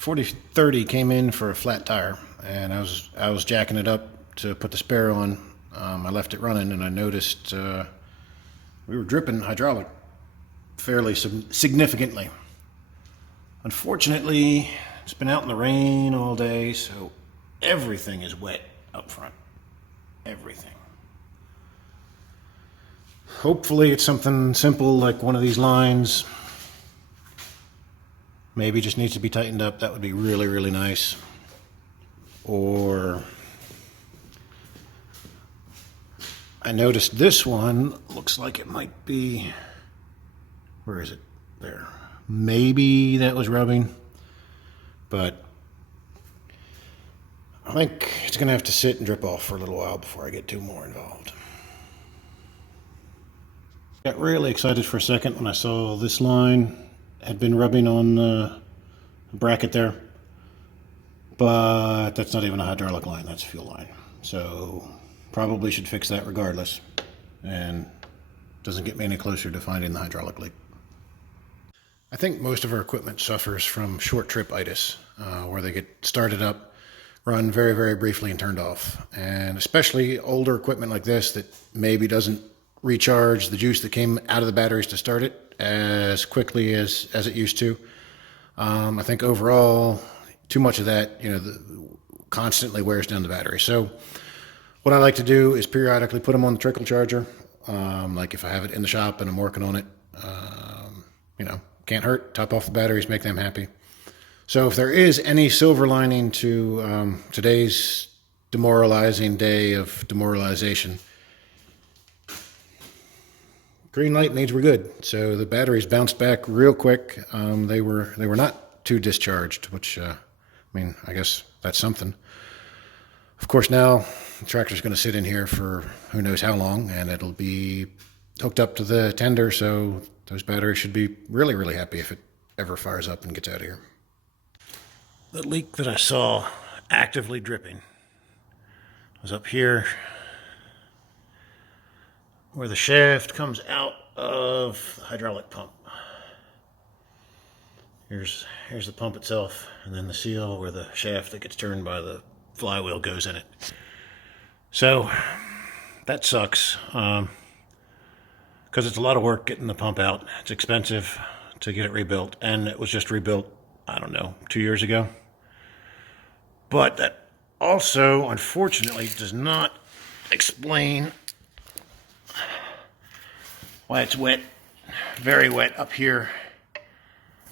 4030 came in for a flat tire, and I was jacking it up to put the spare on. I left it running, and I noticed we were dripping hydraulic fairly significantly. Unfortunately, it's been out in the rain all day, so everything is wet up front. Everything. Hopefully it's something simple like one of these lines. Maybe just needs to be tightened up. That would be really, really nice. Or I noticed this one looks like it might be, where is it? There. Maybe that was rubbing, but I think it's going to have to sit and drip off for a little while before I get too more involved. Got really excited for a second when I saw this line had been rubbing on the bracket there, but that's not even a hydraulic line, that's a fuel line. So probably should fix that regardless, and doesn't get me any closer to finding the hydraulic leak. I think most of our equipment suffers from short trip-itis, where they get started up, run very, very briefly and turned off. And especially older equipment like this that maybe doesn't recharge the juice that came out of the batteries to start it as quickly as it used to. I think overall, too much of that, constantly wears down the battery. So what I like to do is periodically put them on the trickle charger. Like if I have it in the shop and I'm working on it, can't hurt, top off the batteries, make them happy. So if there is any silver lining to today's demoralizing day of demoralization, green light means we're good. So the batteries bounced back real quick. They were not too discharged, which I guess that's something. Of course, now the tractor's going to sit in here for who knows how long, and it'll be hooked up to the tender, so those batteries should be really, really happy if it ever fires up and gets out of here. The leak that I saw actively dripping was up here where the shaft comes out of the hydraulic pump. Here's the pump itself, and then the seal where the shaft that gets turned by the flywheel goes in it. So that sucks, because it's a lot of work getting the pump out. It's expensive to get it rebuilt, and it was just rebuilt, 2 years ago. But that also, unfortunately, does not explain why it's wet, very wet up here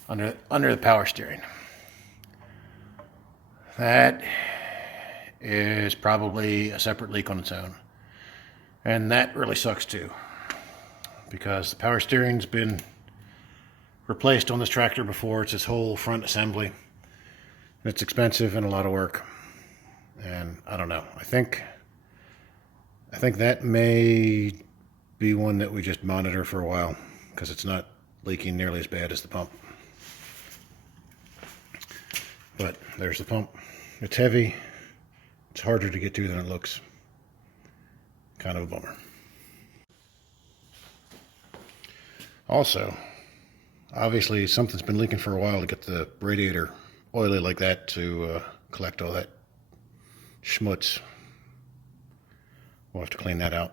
under the power steering. That is probably a separate leak on its own. And that really sucks too, because the power steering's been replaced on this tractor before. It's this whole front assembly. It's expensive and a lot of work. And I don't know. I think that may be one that we just monitor for a while, because it's not leaking nearly as bad as the pump. But there's the pump. It's heavy. It's harder to get to than it looks. Kind of a bummer. Also, obviously something's been leaking for a while to get the radiator oily like that to collect all that schmutz. We'll have to clean that out.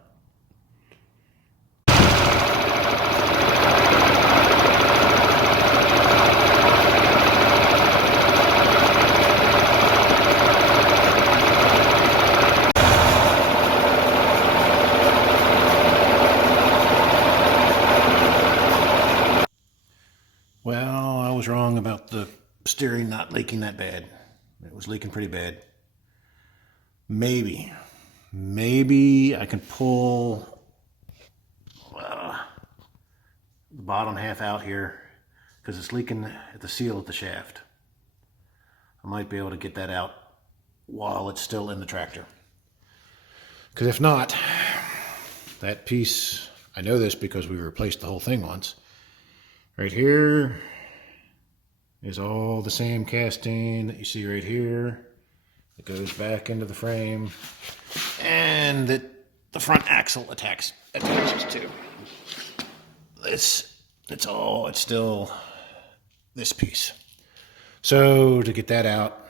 Well, I was wrong about the steering not leaking that bad. It was leaking pretty bad. Maybe I can pull the bottom half out here, because it's leaking at the seal of the shaft. I might be able to get that out while it's still in the tractor. Because if not, that piece, I know this because we replaced the whole thing once. Right here is all the same casting that you see right here. It goes back into the frame, and the front axle attaches to. It's still this piece. So to get that out,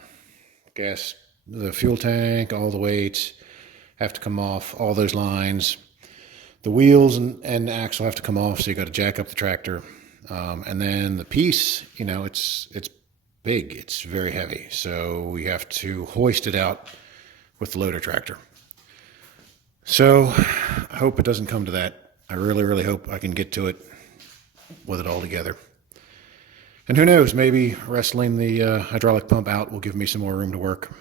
the fuel tank, all the weights have to come off, all those lines. The wheels and the axle have to come off, so you got to jack up the tractor. And then the piece, it's big, it's very heavy, so we have to hoist it out with the loader tractor. So I hope it doesn't come to that. I really, really hope I can get to it with it all together. And who knows, maybe wrestling the hydraulic pump out will give me some more room to work.